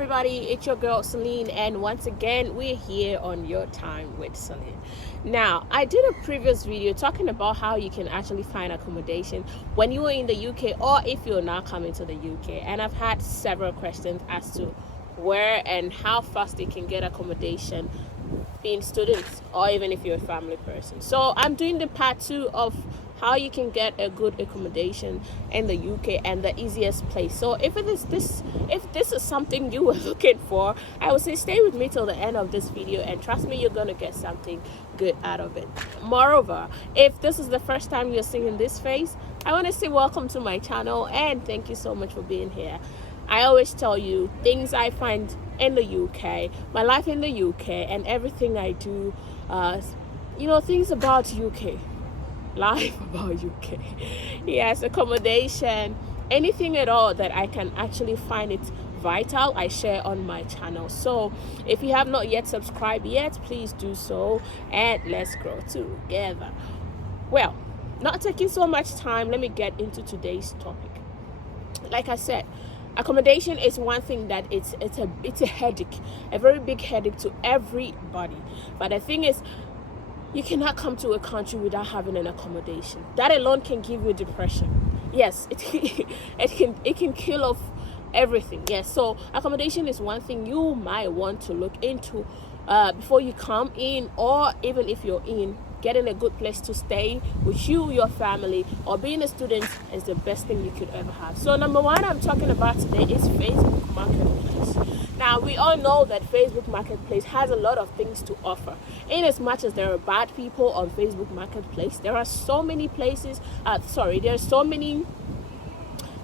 everybody, it's your girl Celine, and once again we're here on Your Time with Celine. Now, I did a previous video talking about how you can actually find accommodation when you are in the UK or if you're not coming to the UK, and I've had several questions as to where and how fast you can get accommodation being students or even if you're a family person. So I'm doing the part 2 of how you can get a good accommodation in the UK and the easiest place. So if this is something you were looking for, I would say stay with me till the end of this video, and trust me, you're gonna get something good out of it. Moreover, if this is the first time you're seeing this face, I want to say welcome to my channel and thank you so much for being here. I always tell you things I find in the UK, my life in the UK, and everything I do, things about UK, life about UK. Yes, accommodation, anything at all that I can actually find it vital, I share on my channel. So if you have not yet subscribed yet, please do so, and let's grow together. Well, not taking so much time, let me get into today's topic. Like I said, accommodation is one thing that it's a headache, a very big headache to everybody. But the thing is, you cannot come to a country without having an accommodation. That alone can give you depression. Yes, it can kill off everything. Yes, so accommodation is one thing you might want to look into before you come in, or even if you're in. Getting a good place to stay with you, your family, or being a student is the best thing you could ever have. So number one I'm talking about today is Facebook Marketplace. Now, we all know that Facebook Marketplace has a lot of things to offer. In as much as there are bad people on Facebook Marketplace, there are so many places, there are so many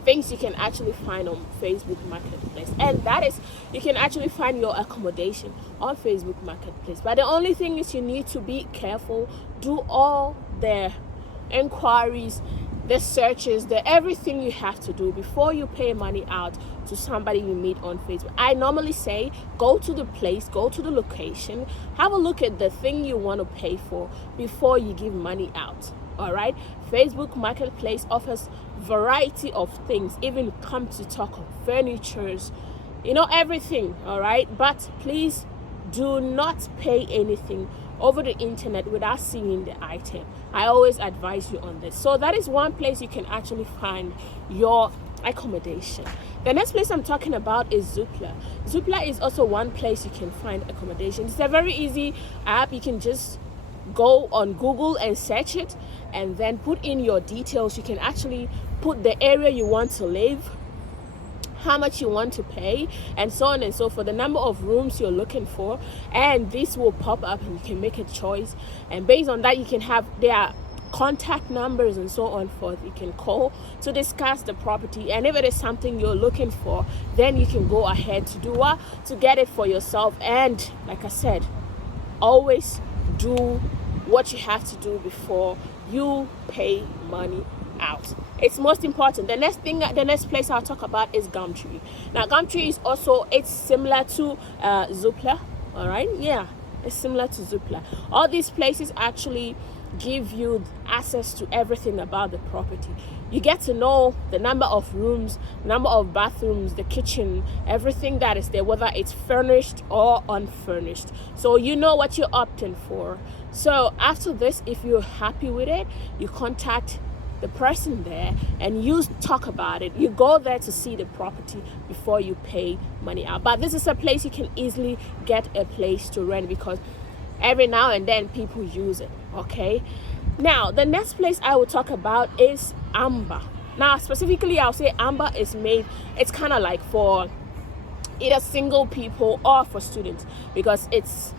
things you can actually find on Facebook Marketplace, and that is, you can actually find your accommodation on Facebook Marketplace. But the only thing is, you need to be careful, do all the inquiries, the searches, the everything you have to do before you pay money out to somebody you meet on Facebook. I normally say go to the place, go to the location, have a look at the thing you want to pay for before you give money out. All right, Facebook Marketplace offers variety of things, even come to talk of furnitures, everything. All right, but please do not pay anything over the internet without seeing the item. I always advise you on this. So that is one place you can actually find your accommodation. The next place I'm talking about is Zoopla. Zoopla is also one place you can find accommodation. It's a very easy app. You can just go on Google and search it, and then put in your details. You can actually put the area you want to live, how much you want to pay, and so on and so forth, the number of rooms you're looking for, and this will pop up and you can make a choice. And based on that, you can have their contact numbers and so on forth. You can call to discuss the property, and if it is something you're looking for, then you can go ahead to get it for yourself. And like I said, always do what you have to do before you pay money out. It's most important. The next place I'll talk about is Gumtree. Now, Gumtree is also, it's similar to Zoopla. All right, yeah, it's similar to Zoopla. All these places actually give you access to everything about the property. You get to know the number of rooms, number of bathrooms, the kitchen, everything that is there, whether it's furnished or unfurnished. So you know what you're opting for. So after this, if you're happy with it, you contact the person there and you talk about it. You go there to see the property before you pay money out. But this is a place you can easily get a place to rent, because every now and then people use it. Okay, now the next place I will talk about is Amber. Now specifically, I'll say Amber is made, it's kind of like for either single people or for students, because it's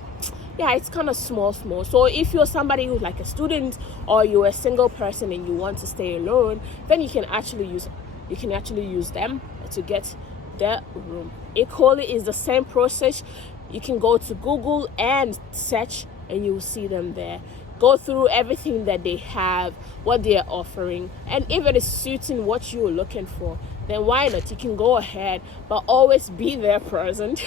kind of small. So if you're somebody who's like a student, or you're a single person and you want to stay alone, then you can actually use them to get the room. Equally is the same process. You can go to Google and search, and you will see them there. Go through everything that they have, what they are offering, and if it is suiting what you're looking for, then why not? You can go ahead, but always be there present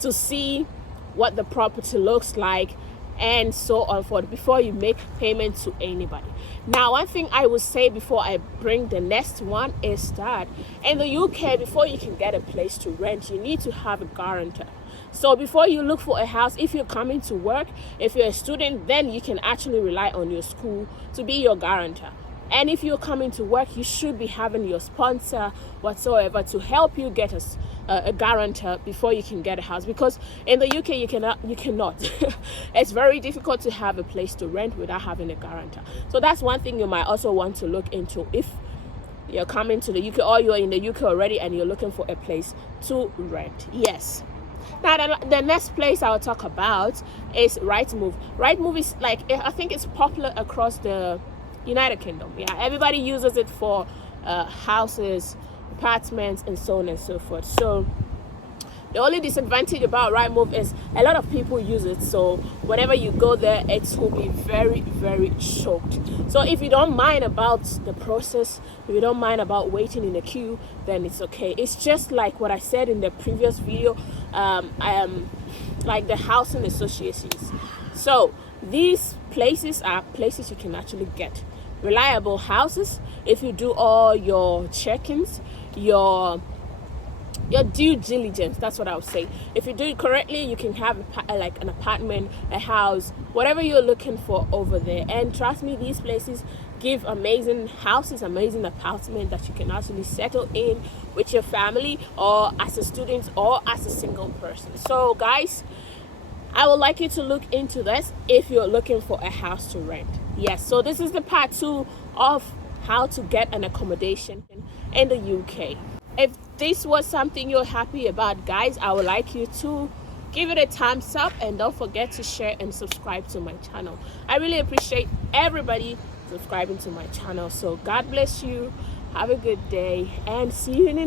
to see what the property looks like, and so on forth before you make payment to anybody. Now, one thing I will say before I bring the next one is that in the UK, before you can get a place to rent, you need to have a guarantor. So before you look for a house, if you're coming to work, if you're a student, then you can actually rely on your school to be your guarantor. And if you're coming to work, you should be having your sponsor whatsoever to help you get a guarantor before you can get a house. Because in the UK, you cannot. It's very difficult to have a place to rent without having a guarantor. So that's one thing you might also want to look into if you're coming to the UK or you're in the UK already and you're looking for a place to rent. Yes. Now, the next place I'll talk about is RightMove. RightMove is I think it's popular across the United Kingdom. Yeah, everybody uses it for houses, apartments, and so on and so forth. So the only disadvantage about RightMove is a lot of people use it. So whenever you go there, it will be very, very choked. So if you don't mind about the process, if you don't mind about waiting in a queue, then it's okay. It's just like what I said in the previous video, like the housing associations. So these places are places you can actually get reliable houses if you do all your check-ins, your due diligence. That's what I would say. If you do it correctly, you can have like an apartment, a house, whatever you're looking for over there. And trust me, these places give amazing houses, amazing apartments that you can actually settle in with your family or as a student or as a single person. So guys, I would like you to look into this if you're looking for a house to rent. Yes, so this is the part 2 of how to get an accommodation in the UK. If this was something you're happy about, guys, I would like you to give it a thumbs up and don't forget to share and subscribe to my channel. I really appreciate everybody subscribing to my channel. So God bless you. Have a good day and see you in